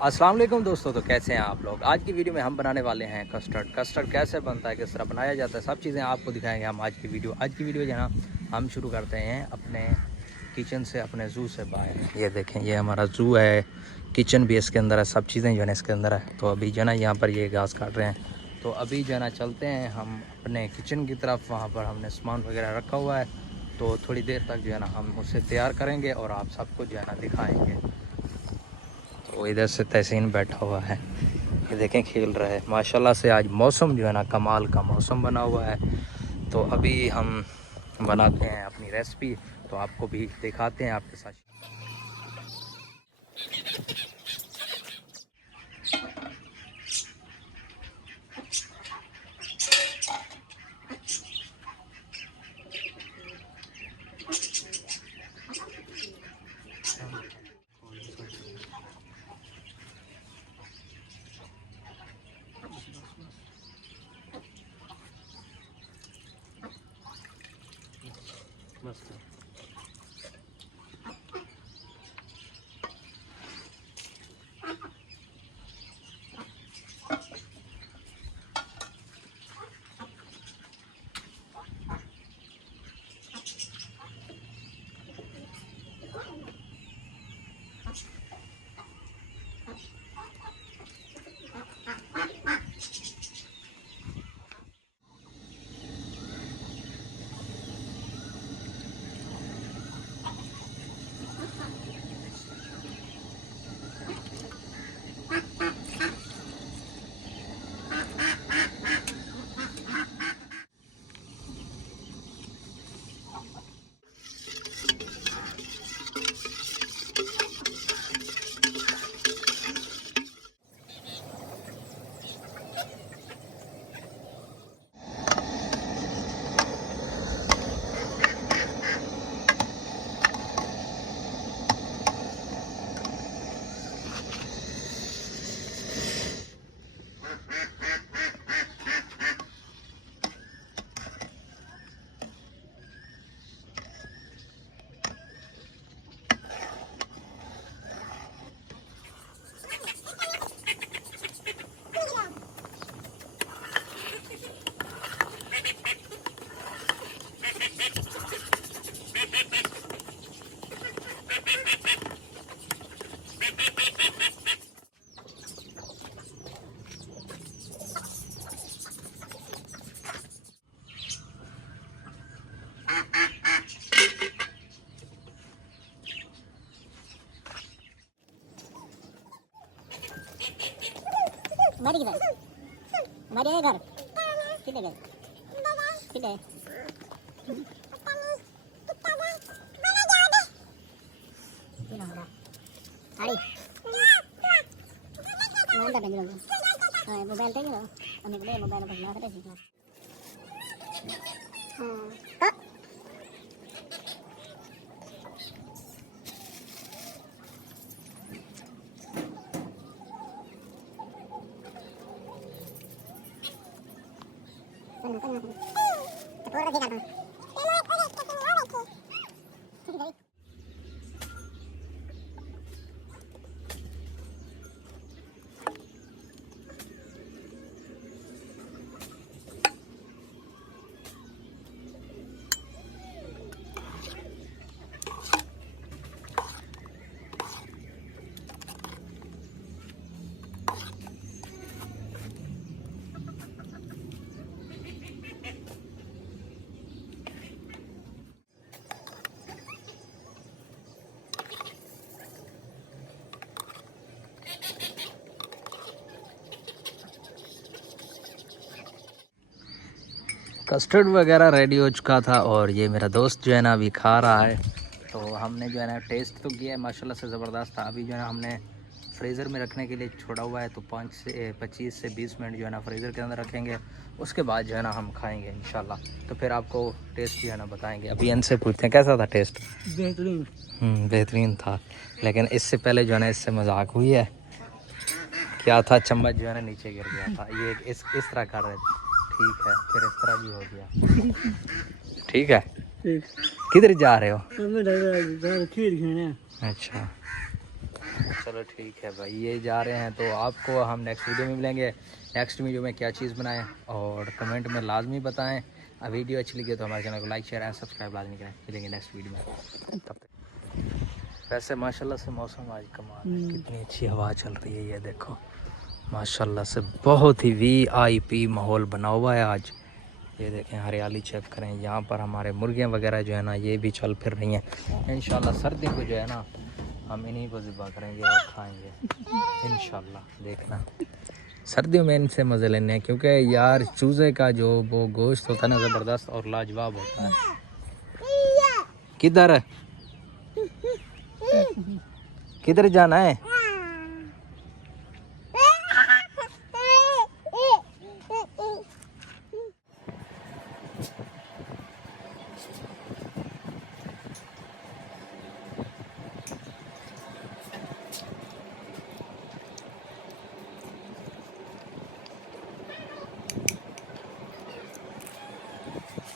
अस्सलाम वालेकुम दोस्तों, तो कैसे हैं आप लोग। आज की वीडियो में हम बनाने वाले हैं कस्टर्ड। कस्टर्ड कैसे बनता है, किस तरह बनाया जाता है, सब चीज़ें आपको दिखाएंगे हम आज की वीडियो जो है ना हम शुरू करते हैं अपने किचन से, अपने ज़ू से बाहर। ये देखें, ये हमारा ज़ू है, किचन भी इसके अंदर है, सब चीज़ें जो है ना इसके अंदर है। तो अभी जो है ना यहाँ पर ये घास काट रहे हैं, तो अभी जो है ना चलते हैं हम अपने किचन की तरफ। वहाँ पर हमने सामान वगैरह रखा हुआ है, तो थोड़ी देर तक जो है ना हम उसे तैयार करेंगे और आप सबको जो है ना दिखाएँगे। तो इधर से तहसीन बैठा हुआ है, ये देखें खेल रहा है। माशाल्लाह से आज मौसम जो है ना कमाल का मौसम बना हुआ है। तो अभी हम बनाते हैं अपनी रेसिपी, तो आपको भी दिखाते हैं आपके साथ। Mari kita. Mari aja घर. Kita गए. Kita. Hari. Mana dah penjuru? Mobile tadi lo. Kami boleh mobile apa nak ada sih? Tak. Custard वगैरह रेडी हो चुका था और ये मेरा दोस्त जो है ना अभी खा रहा है। तो हमने जो है ना टेस्ट तो किया है, माशाल्लाह से ज़बरदस्त था। अभी जो है ना हमने फ्रीज़र में रखने के लिए छोड़ा हुआ है, तो 25 से 20 मिनट जो है ना फ्रीज़र के अंदर रखेंगे। उसके बाद जो है ना हम खाएंगे इंशाल्लाह। तो फिर आपको टेस्ट जो है ना बताएंगे। अभी इनसे पूछते हैं कैसा था टेस्ट। बेहतरीन। बेहतरीन था, लेकिन इससे पहले जो है ना इससे मजाक हुई है। क्या था, चम्मच जो है ना नीचे गिर गया था। ये इस तरह कर रहे थे। ठीक है, फिर इस तरह भी हो गया। ठीक है, किधर जा रहे हो? खीर खाने। अच्छा, चलो ठीक है भाई, ये जा रहे हैं तो आपको हम नेक्स्ट वीडियो में मिलेंगे। नेक्स्ट वीडियो में क्या चीज़ बनाएं और कमेंट में लाजमी बताएं। वीडियो अच्छी लगी तो हमारे चैनल को लाइक शेयर एंड सब्सक्राइब लाजमी करें। मिलेंगे नेक्स्ट वीडियो में, तब तक। वैसे माशाल्लाह से मौसम आज कमाल है, कितनी अच्छी हवा चल रही है, ये देखो माशाल्लाह से बहुत ही VIP माहौल बना हुआ है आज। ये देखें हरियाली चेक करें, यहाँ पर हमारे मुर्गियाँ वगैरह जो है ना ये भी चल फिर रही हैं। इंशाल्लाह सर्दी को जो है ना हम इन्हीं को ज़िबा करेंगे और खाएंगे इंशाल्लाह। देखना सर्दियों में इनसे मज़े लेने हैं, क्योंकि यार चूज़े का जो वो गोश्त होता है ना ज़बरदस्त और लाजवाब होता है। किधर किधर जाना है?